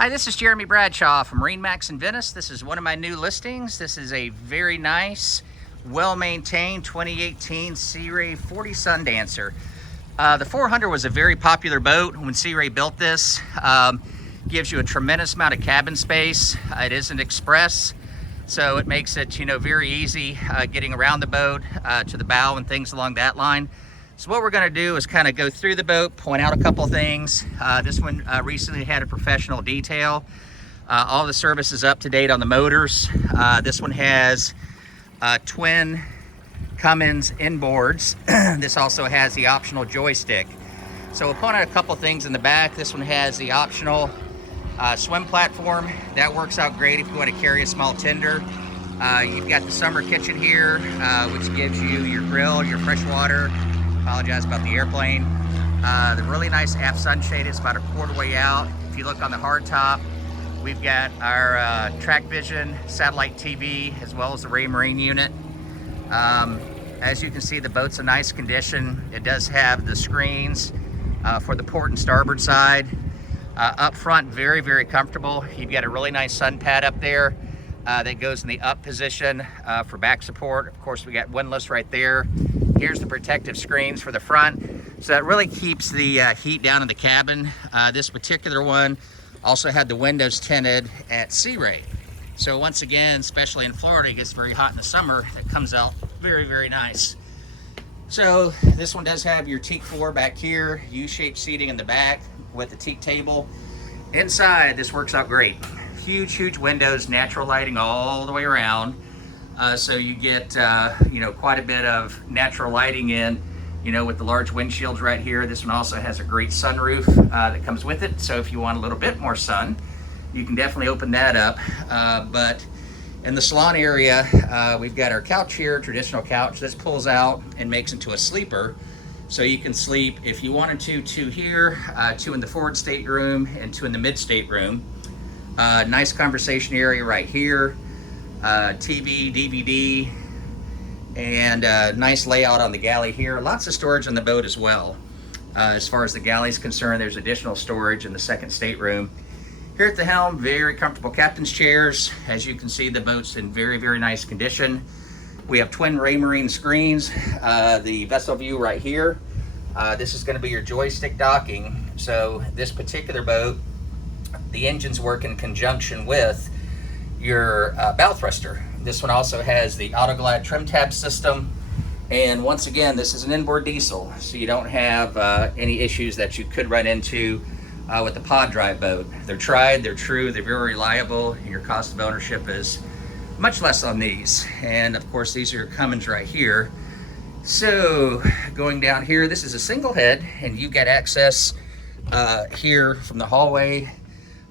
Hi, this is Jeremy Bradshaw from MarineMax in Venice. This is one of my new listings. This is a very nice, well-maintained 2018 Sea Ray 40 Sundancer. The 400 was a very popular boat when Sea Ray built this. Gives you a tremendous amount of cabin space. It isn't express, so it makes it, very easy getting around the boat to the bow and things along that line. So what we're going to do is kind of go through the boat, point out a couple things. This one recently had a professional detail. All the service is up to date on the motors. This one has twin Cummins inboards. This also has the optional joystick. So we'll point out a couple things in the back. This one has the optional swim platform. That works out great if you want to carry a small tender. You've got the summer kitchen here, which gives you your grill, your fresh water. Apologize about the airplane. The really nice aft sunshade is about a quarter way out. If you look on the hard top, we've got our track vision satellite TV as well as the Raymarine unit. As you can see, the boat's in nice condition. It does have the screens for the port and starboard side. Up front, very, very comfortable. You've got a really nice sun pad up there that goes in the up position for back support. Of course, we got windlass right there. Here's the protective screens for the front. So that really keeps the heat down in the cabin. This particular one also had the windows tinted at Sea Ray. So once again, especially in Florida, it gets very hot in the summer. It comes out very, very nice. So this one does have your teak floor back here, U-shaped seating in the back with the teak table. Inside, this works out great. Huge, huge windows, natural lighting all the way around. So you get, quite a bit of natural lighting in, with the large windshields right here. This one also has a great sunroof that comes with it. So if you want a little bit more sun, you can definitely open that up. But in the salon area, we've got our couch here, traditional couch. This pulls out and makes into a sleeper. So you can sleep, if you wanted to, two here, two in the forward stateroom and two in the mid stateroom. Nice conversation area right here. TV, DVD, and nice layout on the galley here. Lots of storage on the boat as well. As far as the galley is concerned, there's additional storage in the second stateroom. Here at the helm, very comfortable captain's chairs. As you can see, the boat's in very, very nice condition. We have twin Raymarine screens. The vessel view right here. This is going to be your joystick docking. So this particular boat, the engines work in conjunction with your bow thruster. This one also has the AutoGlide trim tab system. And once again, this is an inboard diesel, so you don't have any issues that you could run into with the pod drive boat. They're tried, they're true, they're very reliable, and your cost of ownership is much less on these. And of course, these are your Cummins right here. So going down here, this is a single head, and you've got access here from the hallway.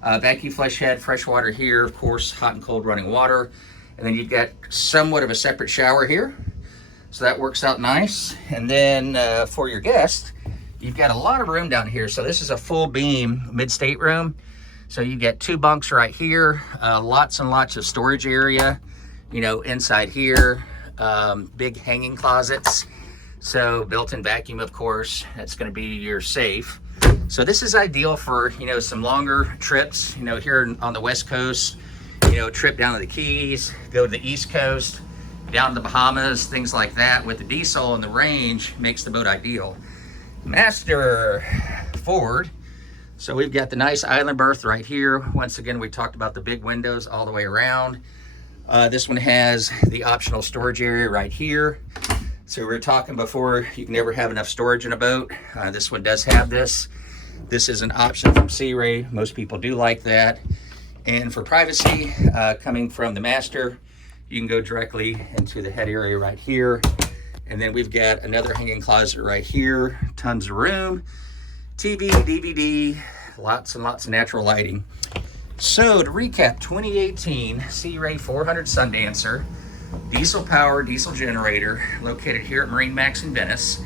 Vacuum flush head, fresh water here, of course, hot and cold running water. And then you've got somewhat of a separate shower here. So that works out nice. And then for your guest, you've got a lot of room down here. So this is a full beam mid-stateroom. So you get two bunks right here, lots and lots of storage area, inside here, big hanging closets. So built-in vacuum, of course, that's gonna be your safe. So this is ideal for, some longer trips, here on the West Coast, trip down to the Keys, go to the East Coast, down to the Bahamas, things like that. With the diesel and the range, makes the boat ideal. Master forward. So we've got the nice island berth right here. Once again, we talked about the big windows all the way around. This one has the optional storage area right here. So we were talking before, you can never have enough storage in a boat. This one does have this. This is an option from Sea Ray. Most people do like that. And for privacy, coming from the master, you can go directly into the head area right here. And then we've got another hanging closet right here. Tons of room, TV, DVD, lots and lots of natural lighting. So to recap, 2018 Sea Ray 400 Sundancer, diesel power, diesel generator, located here at MarineMax in Venice.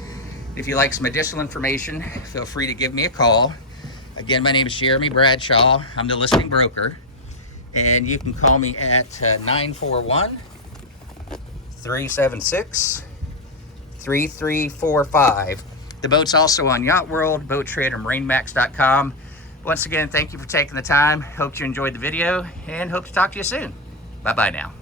If you'd like some additional information, feel free to give me a call. Again, my name is Jeremy Bradshaw. I'm the listing broker. And you can call me at 941-376-3345. The boat's also on Yacht World, Boat Trade, and MarineMax.com. Once again, thank you for taking the time. Hope you enjoyed the video and hope to talk to you soon. Bye-bye now.